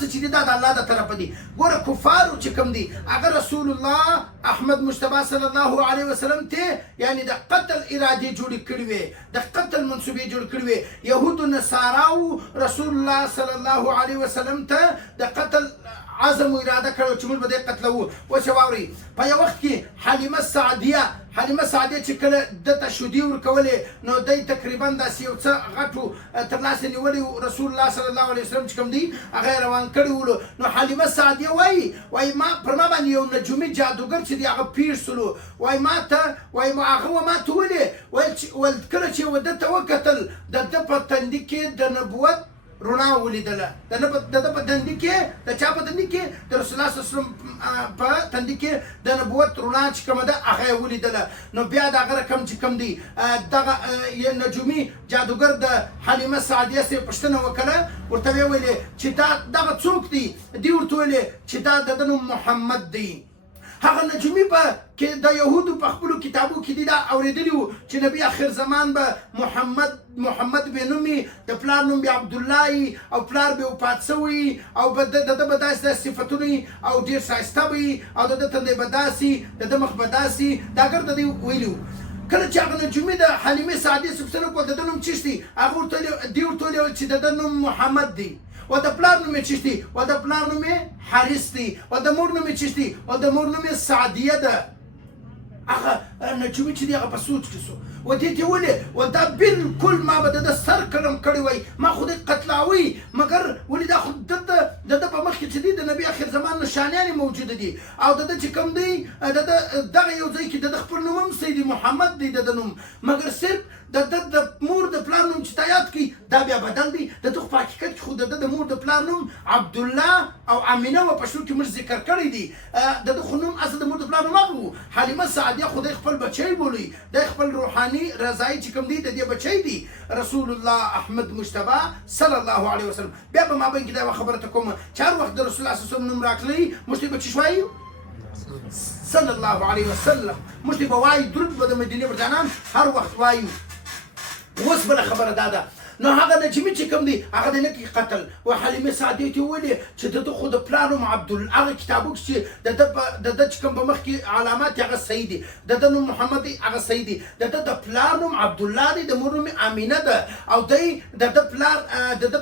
څه چې دي دا د الله د طرفه دي. ګوره کفارو چې کوم دي هغه رسول الله احمد مجتبی صلی الله علیه وسلم ته یعنی د قتل ارادې جوړې کړې وې، د قتل منصوبې جوړ کړې وې. یهودو نصاراو رسول الله صلی الله علیه وسلم ته د قتل عزم و اراده کړو چې موږ به دې قتلوو. اوس یې واورئ په یو وخت کې حلیمه سعدیه چې کله دته شودې ورکولې نو دی تقریبا داسې یو څه غټو ترلاسه نیولی رسول الله صلی الله علیه وسلم چې کوم دی هغه یې روان کړي ولو. نو حلیمه سعدیه وایي ما پر ما باندې یو نجومي جادوګر چې دی هغه پیر سلو، وایي ما ته وایي هغه ما ته ولې کله چې دته وکتل د ده په تندي کې د نبوت رڼا ولیدله. د ده په تندي کې د چا په تندي کې د رسول الله صلی الله علیه وسلم په تندي کې د نبوت رڼا چې کومه ده هغه یې ولیدله. نو بیا د هغه رقم چې کوم دی دغه نجومي جادوګر د حلیمه سعدیه سره پوښتنه وکړه، ورته ویې ویلې چې دغه څوک دی؟ دی ورته ویلې چې دا د ده نوم محمد دی. هغه نجومي په کې د یهودو په خپلو کتابو کې دي دا اورېدلي وو چې نبي آخر زمان به محمد به نومي، د پلار نوم به عبدالله او پلار به وفات سوی او د ده به داسې صفتونه او ډېر ښایسته به او د ده تندی به داسې د ده مخ به داسې دا ګرده دی ویلي وو. کله چې هغه نجومي د حلیمې سعدیې څه پوښتنه وکړه د ده نوم چیش دی، هغه ورته ویل چې د ده نوم محمد دی. و د پلار نوم یې چیش دی؟ و د پلار نوم یې حارث دی. و د مور نوم یې چیش دی؟ و د مور نوم یې سعدیه ده. هغه نجومي چې دی هغه په سوچ کې سو و دې ته ولې و دا بالکل ما به د سر قلم کړی وای، ما خو دې قتلاوي مګر ولې دا خو د ده په مخ کې چې دی د نبي آخر زمان نشانیانې موجوده دي او د ده چې کوم دی دغه یو ځای کې د ده خپل نوم هم سید محمد دی د ده نوم، مګر صرف د مور د پلار نوم چې تا یاد کړي دا بیا بدل دی. د ده خو په حقیقت کې خو د مور د پلار نوم عبدالله او امینه و په شروع کې موږ ذکر کړی دی. د ده خو نوم اصل د مور د پلار نوم هغه و. حلیمه سعدیه خو دی خپل بچی بولي، دی خپل روحاني رضایي چې کوم دی د دې بچی دی رسول الله احمد مجتبی صلی الله علیه وسلم. بیا به مابین کې دا یوه خبره ته کوم چې هر وخت د رسول الله صلی الله علیه وسلم نوم راکړی موږ ته به څه وایو؟ صلی الله علیه وسلم. موږ ته به وایو درود به د مدینې پر جانان هر وخت وایو. اوس بله خبره دا ده نو هغه نجمي چې کوم دی هغه د نه کې قتل و حلیمه سعدیه ته وویلې چې د ده خو د پلار نوم عبدالله هغه کتابو کې چې د ده چې کوم په مخ کې علامات هغه صحیح دي، د ده نوم محمد دی هغه صحیح دي، د ده د پلار نوم عبدالله دی، د مور نوم امینه ده او دی د ده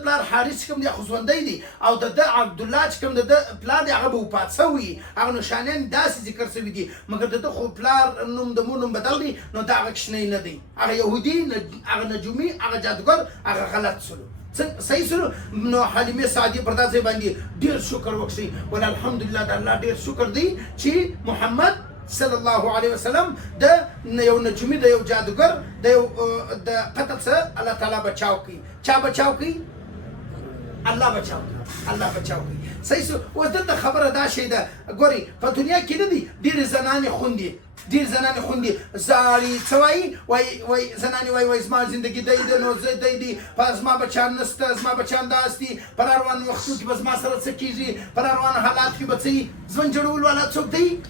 پلار حارث چې کوم دی ژوندی دی او د ده عبدالله چې کوم د ده پلار دی هغه به وفات سوی. هغه نشانیان داسې ذکر سوي دي مګر د ده خو پلار نوم د مور نوم بدل دی. نو دا هغه کشنی نه دی، هغه یهودي هغه نجومي هغه جادوګر هغه غلط سلو صحیح سلو. نو حلیمه سعدیه پر دا ځای باندې ډېر شکر وکړئ ول الحمدلله د الله ډېر شکر دی چې محمد صلی الله علیه وسلم د یو نجومي د یو جادوګر د قتل څخه الله تعالی بچاو کوي. چا بچاو کوي؟ الله بچاو کوي، الله بچاو کوي. صحیح سو. اوس دلته خبره دا شی ده ګورئ په دنیا کې نه دي ډېرې زنانې خوندي زاړي څه وایي زنانې وایي زما زندګي دی نو زه دی زما بچیان نشته، زما بچیان داسې دي، په روانو وختو کې به زما سره څه کېږي، په روانو حالاتو کې به څه وي. ژوند جوړول والا څوک دی؟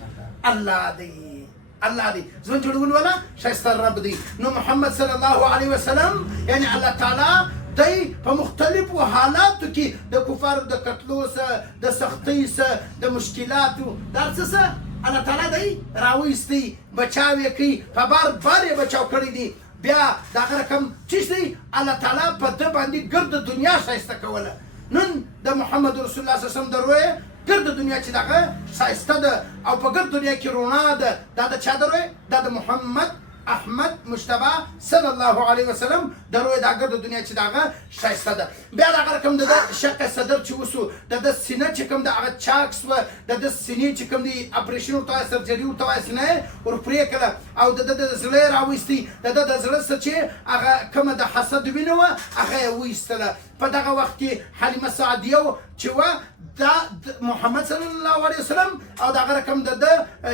الله دی. ژوند جوړول والا ښایسته رب دی. نو محمد صلی الله علیه وسلم یعنی الله تعالی دی په مختلفو حالاتو کې د کفارو د قتلو سره د سختۍ سره د مشکلاتو دا څه الله تعالی دی راویستی بچاو یې کوي، په بار یې بچاو کړی دی. بیا د هغه رقم چیز دی الله تعالی په ده باندې ګرد دنیا ښایسته کوله. نن د محمد رسول الله صلی الله علیه وسلم د روی ګرد دنیا چې دغه ښایسته ده او په ګرد دنیا کې رڼا ده، دا د چا د روی؟ دا د محمد احمد مجتبی صلی الله علیه وسلم د روی دا ګرد دنیا چې دغه ښایسته ده. بیا د هغه رقم د شق صدر چې وسو د سینه چې کوم د هغه چاک سوه د سینې چې کوم دی اپریشن ورته وایي سرجري ورته وایي سینه ور پرې کړه او د زړه یې راویستی د زړه څه چې هغه کومه د حسد وینه وه هغه یې ویستله. په دغه وخت کې حلیمه سعدیه چې وه دا محمد صلی الله علیه وسلم او د هغه رقم د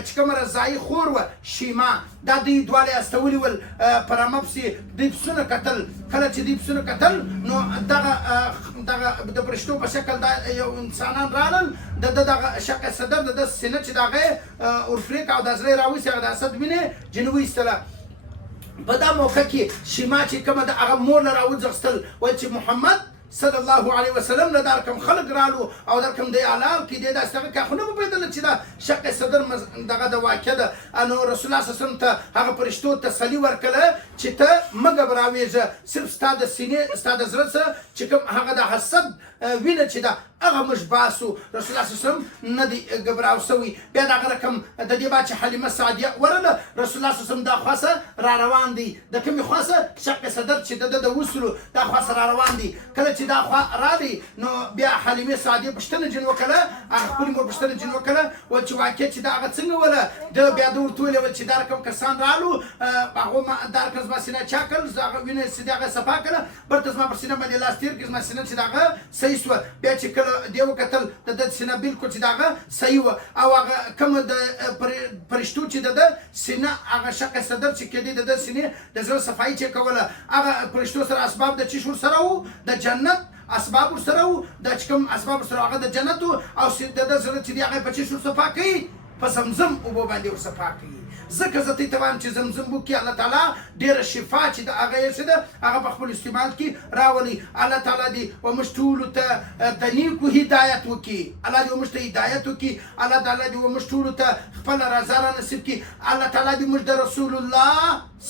چې کومه رضایي خور وه شیما دا دوی دواړه یې استولي ول په رمه پسې دوی پسونه کتل. کله چې دوی پسونه کتل نو دغه د فرشتو په شکل دا یو انسانان رالل د دغه شق صدر د سینه چې د هغه ورپرې کړه او د زړه یې راویستې هغه د اسد وینې جنو ویستله. په دا موقع کې شیما چې کومه د هغه مور نه راوځغستل وایي چې محمد صلی الله علیه وسلم نه دا رقم خلق رالو او دا رقم دی علال کې دی داسې هغه خو نه به پیدل چې دا شق صدر دغه د واقع ده نو رسول الله صلی الله علیه وسلم ته هغه فرشتو تسلي ورکړه چې ته مه ګبراوېږه صرف ستا د سینې ستا د زړه څه چې کوم هغه د حسد وینه چې ده هغه موږ باسو رسول الله صلی الله علیه وسلم نه دی ګبراو سوی بیا دغه رقم د دې بعد چې حلیمه سعدیه ورله رسول الله صلی الله علیه وسلم دا خاصه را روان دی د کومې خاصه شق صدر چې د وصلو دا خاصه را روان دی کله چې دا خوا رالی نو بیا حلیمه سعدیه پوښتنه جن وکړه هغه خپلې مور پوښتنه جن وکړه ویل چې واقع چې دا هغه څنګه وله د بیا د ورته ویلې ویل چې دا رقم کسان رالو هغو دا رقم زما سینه چا کړل هغه وینه چې هغه صفا کړه برته زما پر سینه باندې لاس تېر کړ زما سینه چې دغه صحیح شوه بیا چې کله دې وکتل د ده سینه بالکل چې دغه صحیح وه او هغه کومه د فرشتو چې د ده سینه هغه شق صدر چې کېدی د ده سینې د زړه صفایي چې کوله هغه فرشتو سره اسباب د چیش ورسره وو د جنت اسباب ورسره وو دا چې کوم اسباب ورسره هغه د جنت وو او د ده زړه چې دی هغه په چیش ورصفا کوي په زمزم اوبو باندې ورصفا کوي ځکه زه ته وایم چې زمزم وکړي الله تعالی ډېره شفا چې د هغه یې څه ده هغه په خپل استعمال کې راولي الله تعالی دې وموږ ټولو ته د نیکو هدایت وکړي الله دې وموږ ته هدایت وکړي الله تعالی دې وموږ ټولو ته خپله رضا را نصیب کړي الله تعالی دې موږ د رسول الله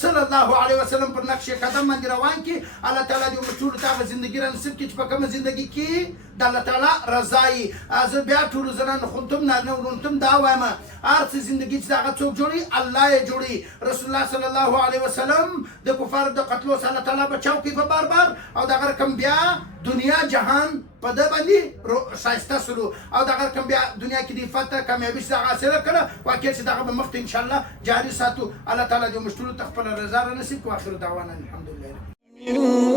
صلی الله علیه وسلم پر نقش قدم باندې روان کړي الله تعالی دې موږ ټولو ته هغه زندګي را نصیب کړي چې په کومه زندګي کې د الله تعالی رضا یي زه بیا ټولو زنانو خونتم نارینه ورونتم دا وایم هر څه زندګي چې هغه څوک جوړي الله یې جوړي رسول الله صلی الله علیه وسلم د کفارو د قتلو څخه الله تعالی بچاو کوي په بار بار او دغه رقم بیا دنیا جهان په ده باندې ښایسته سلو او دغه رقم بیا دنیا کې د فتح کامیابي څخه حاصله کړه واقع چې دغه به مخته انشاءالله جاري ساتو الله تعالی دې موږ ټولو ته خپله رضا را نصیب کړي واخر دعوانا الحمدلله